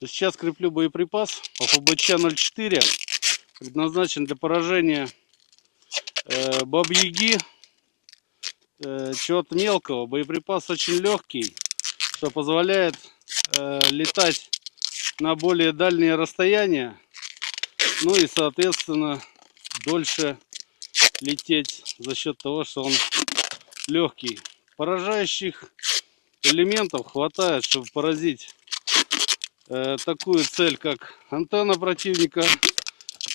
Сейчас креплю боеприпас ФБЧ-04, предназначен для поражения бабьяги, чего-то мелкого. Боеприпас очень легкий, что позволяет летать на более дальние расстояния, ну и соответственно дольше лететь за счет того, что он легкий. Поражающих элементов хватает, чтобы поразить такую цель, как антенна противника,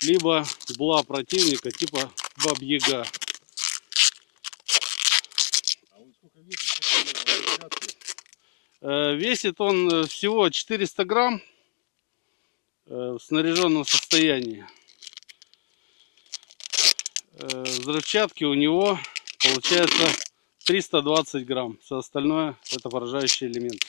либо БПЛА противника типа бабьяга. Весит он всего 400 грамм в снаряженном состоянии. Взрывчатки у него получается 320 грамм. Все остальное это поражающий элемент.